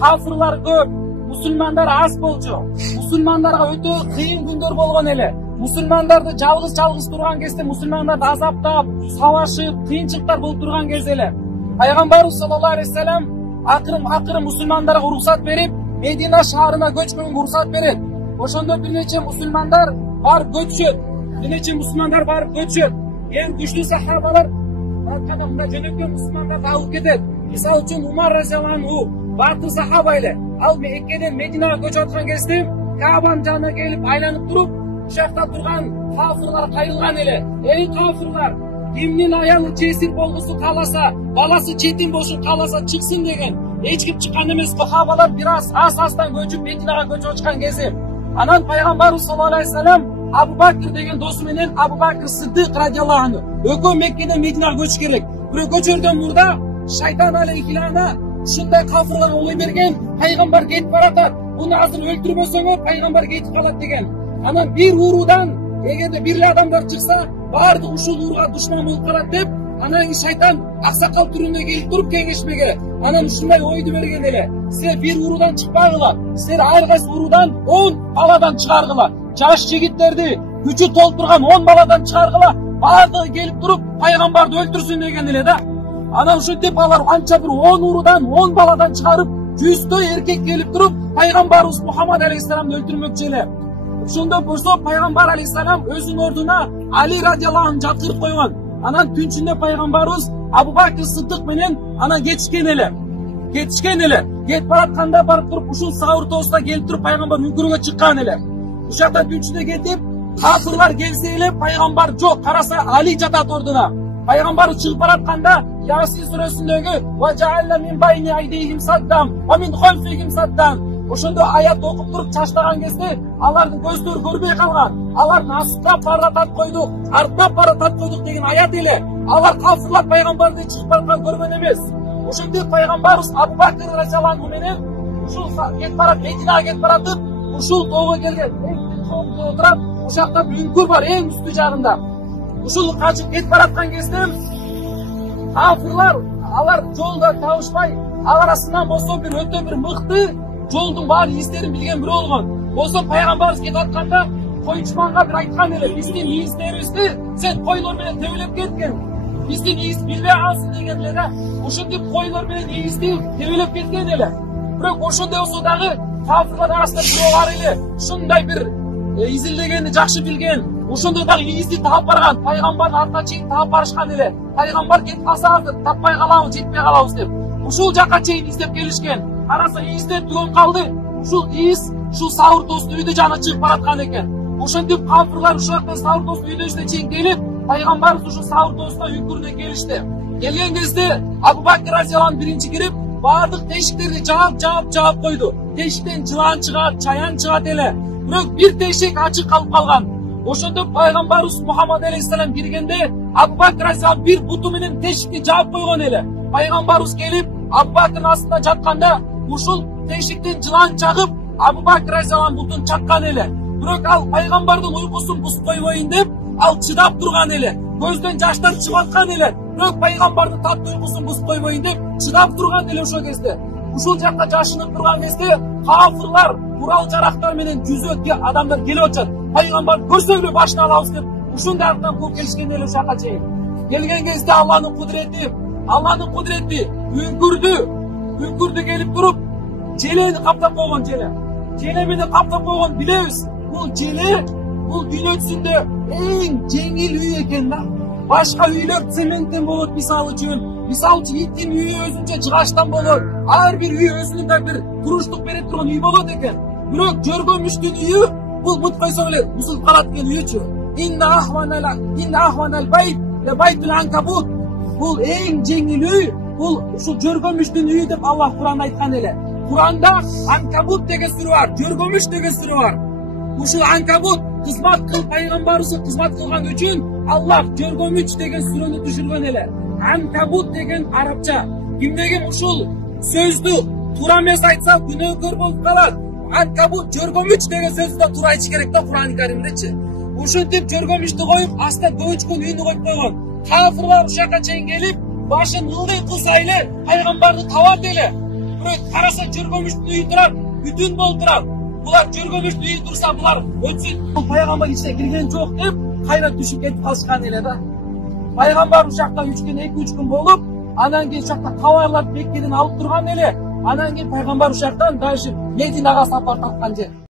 Kafirlar көп, musulmanlar az болчу. Musulmanlarga өтө кыйын күндөр болгон эле. Musulmandарды жалгыз турган кезде musulmandарды азаптап, сабашып, кыйынчылыктар болуп турган кезде эле Пайгамбарыбыз саллаллаху алейхи вассалам акырым musulmanдарга уруксат берип, Медина шаарына көчкөнгө уруксат берет. Ошондо бир нече musulmanдар барып көчөт. Эң күчтүү сахабалар айтканда мындай жөнөкөй musulmandарды алып кетет. Мисалы үчүн Умар разияллаху анху батыр сахаба эле. Ал Меккеден Мединага көчүп аткан кезде Каабанын жанына келип айланып туруп, ушакта турган кафирлар кайылган эле. Эй кафирлар, кимдин аялы жесир болгусу кааласа, баласы жетим болушун кааласа чыксын деген. Эч ким чыккан эмес. Сахабалар бир аз-аздан көчүп Мединага көчүп чыккан кезде анан Пайгамбарыбыз саллаллаху алейхи вассалам Абу Бакр деген досу менен Абу Бакр Сиддик радиаллаху анху экөө Меккеден Мединага көчүш керек. Бирок көчөрдөн мурда шайтан алейхилана ушундай кафирларга ой берген, пайгамбар кетип баратат. Буну азыр өлтүрбөсөңөр пайгамбар кетип калат деген. Анан бир уруудан эгерде бир адамдар чыкса, баардык ушул урууга душман болуп калат деп, анан шайтан аксакал түрүндө келип туруп кеңешмеге. Анан ушундай ойду берген эле. Силер бир уруудан чыкпагыла. Силер ар кайсы уруудан 10 баладан чыгаргыла. Жаш жигиттерди күчү толтурган 10 баладан чыгаргыла. Баардыгы келип туруп пайгамбарды өлтүрсүн деген эле да. Анан ушинтип алар анча бир 10 уруудан 10 баладан чыгарып, 100 эркек келип туруп, пайгамбарыбыз Мухаммад алейхиссаламды өлтүрмөкчү эле. Ошондо болсо пайгамбар алейхиссалам өзүнүн ордуна Али радиаллаху анху жаткырып койгон. Анан түнчүндө пайгамбарыбыз Абу Бакр Сиддик менен анан кетишкен эле. Кетип баратканда барып туруп ушул Саур тоосуна келип туруп пайгамбар үңкүргө чыккан эле. Ушакта түнчүндө кетип, кафирлар келсе эле пайгамбар жок, караса Али жатат ордуна. Пайгамбар чыгып баратканда Ясин сүрөсүндөгү "Ва жаална мин байни айдихим саддам ва мин халфихим саддам" ошондо аят окуп туруп чаштаган кезде алардын көздөрү көрбөй калган. Алардын астына паратат койдук, артына паратат койдук деген аят эле. Алар кафирлар пайгамбарды чыгып бараткан көргөн эмес. Ошондо пайгамбарыбыз Абу Бакр разияллаху анху менен ушул Мединага кетип баратып, ушул тоого келген. Отурат, ушакта үңкүр бар эң үстү жагында. Ушул качып кетип бараткан кезде кафирлар алар жолдо табышпай, арасынан болсо бир өтө бир мыкты жолдун баарын издерин билген бирөө болгон. Болсо пайгамбарыбыз кетип атканда койчуманга бир айткан эле, биздин издерибизди сен койлор менен тебелеп кеткен. Биздин из билбей калсын деген эле. Ушинтип койлор менен изди тебелеп кеткен эле. Бирок ошондой болсо дагы кафирлар арасында бирөө бар эле. Ушундай бир изилдегенди жакшы билген. Ошондо дагы изди таап барган, пайгамбардын артына чейин таап барышкан эле. Пайгамбар кетип калса азыр таппай калабыз, жетпей калабыз деп. Ушул жакка чейин издеп келишкен. Караса изде түгөн калды. Ушул из, ушул Саур тоосунун үйдө жана чыгып бараткан экен. Ошентип кафирлар ушул жакта Саур тоосунун үйдөсүнө чейин келип, пайгамбарыбыз ушул Саур тоосуна үңкүрүнө келишти. Келген кезде Абу Бакр разияллаху анху биринчи кирип, баардык тешиктерди жаап койду. Тешиктен жылан чыгат, чаян чыгат эле. Бирок бир тешик ачык калып калган. Ошондо пайгамбарыбыз Мухаммад алейхиссалам киргенде Абу Бакр разияллаху бир буту менен тешикти жаап койгон эле. Пайгамбарыбыз келип Абу Бакрдын астына жатканда ушул тешиктен жылан чагып Абу Бакр разияллаху бутун чаккан эле. Бирок ал пайгамбардын уйкусун бузуп койбойн деп ал чыдап турган эле. Көздөн жаштар чыгып аткан эле. Бирок пайгамбардын таттуу уйкусун бузуп койбойн деп чыдап турган эле ошол кезде. Ушул жакка жашынып турган кезде кафирлар курал жарактар менен жүзөккө адамдар келип атат. Пайгамбар көрсө эле башын алабыз деп ушундай артынан кууп келишкен эле ошакка чейин. Келген кезде Аллахтын кудурети үңкүрдү келип туруп желени каптап койгон желе менен каптап койгон билебиз. Бул желе бул дүйнөсүндө эң жеңил үй экен да. Башка үйлөр цементтен болот мисалы үчүн иттин үйү өзүнчө жыгачтан болот. Ар бир үй өзүнүн да бир туруштук берип турган үй болот экен. Бирок жөргөмүштүн үйү бул мут койсоң эле бузулуп калат экен үйчү. Инна ахванал байт ла байтул анкабут. Бул эң жеңил үй, бул ушул жөргөмүштүн үйү деп Аллах Куранда айткан эле. Куранда анкабут деген сүрө бар, жөргөмүш деген сүрө бар. Ушул анкабут кызмат кыл пайгамбарыбызга кызмат кылган үчүн Аллах жөргөмүч деген сүрөнү түшүргөн эле. Анкабут деген арабча. Кимдеген ушул сөздү туура эмес айтса күнөөкөр болуп калат. Анкабут жөргөмүч деген сөздү да туура айтыш керек да Куран-ы Каримдечи. Ушинтип жөргөмүчтү коюп, астына көчкөн үйүнү коюп койгон. Кафирлар ушакка чейин келип, башын ылдый кылса эле пайгамбарды табат эле. Bırak karasa Jörgömüş'ün үйü durar, bütün boldurar. Bular Jörgömüş'ün үйü dursa bular ötsün. Paygambar içine girgen жоқ деп, қайрат düşüp кетip қалышқан еле да. Пайғамбар ушақта 3 gün, 2-3 gün болып, анан кейін ушақта тауарларды Меккеден алып тұрған еле. Анан кейін пайғамбар ушақтан даже Мединаға сапар тартқан жер.